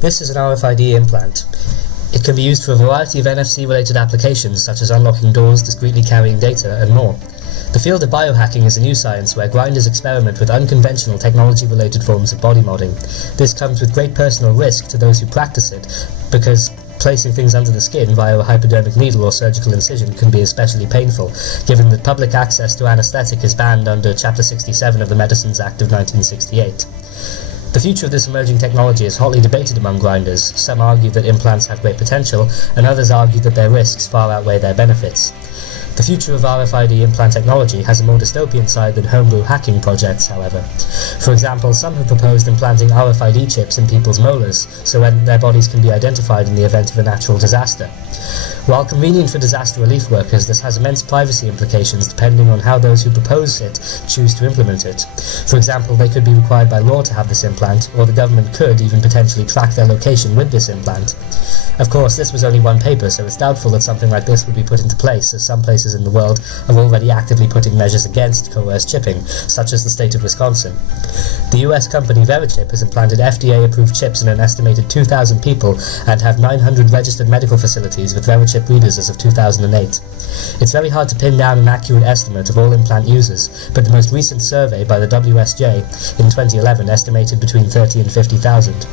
This is an RFID implant. It can be used for a variety of NFC-related applications, such as unlocking doors, discreetly carrying data, and more. The field of biohacking is a new science where grinders experiment with unconventional technology-related forms of body modding. This comes with great personal risk to those who practice it, because placing things under the skin via a hypodermic needle or surgical incision can be especially painful, given that public access to anesthetic is banned under Chapter 67 of the Medicines Act of 1968. The future of this emerging technology is hotly debated among grinders. Some argue that implants have great potential, and others argue that their risks far outweigh their benefits. The future of RFID implant technology has a more dystopian side than homebrew hacking projects, however. For example, some have proposed implanting RFID chips in people's molars, so when their bodies can be identified in the event of a natural disaster. While convenient for disaster relief workers, this has immense privacy implications depending on how those who propose it choose to implement it. For example, they could be required by law to have this implant, or the government could even potentially track their location with this implant. Of course, this was only one paper, so it's doubtful that something like this would be put into place, as some places in the world are already actively putting measures against coerced chipping, such as the state of Wisconsin. The US company Verichip has implanted FDA-approved chips in an estimated 2,000 people and have 900 registered medical facilities with Verichip readers as of 2008. It's very hard to pin down an accurate estimate of all implant users, but the most recent survey by the WSJ in 2011 estimated between 30 and 50,000.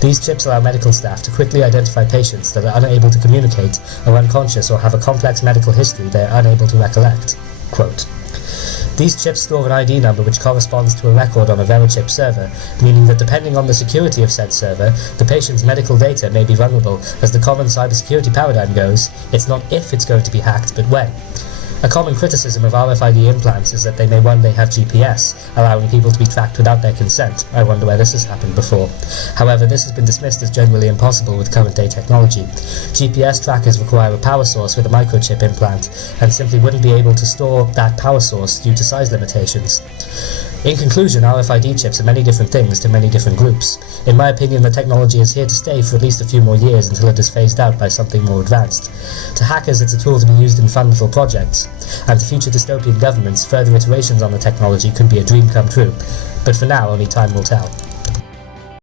These chips allow medical staff to quickly identify patients that are unable to communicate, are unconscious, or have a complex medical history they are unable to recollect. Quote, "These chips store an ID number which corresponds to a record on a Verichip server, meaning that depending on the security of said server, the patient's medical data may be vulnerable. As the common cybersecurity paradigm goes, it's not if it's going to be hacked, but when. A common criticism of RFID implants is that they may one day have GPS, allowing people to be tracked without their consent. I wonder where this has happened before. However, this has been dismissed as generally impossible with current-day technology. GPS trackers require a power source with a microchip implant, and simply wouldn't be able to store that power source due to size limitations. In conclusion, RFID chips are many different things to many different groups. In my opinion, the technology is here to stay for at least a few more years until it is phased out by something more advanced. To hackers, it's a tool to be used in fun little projects, and to future dystopian governments, further iterations on the technology could be a dream come true. But for now, only time will tell.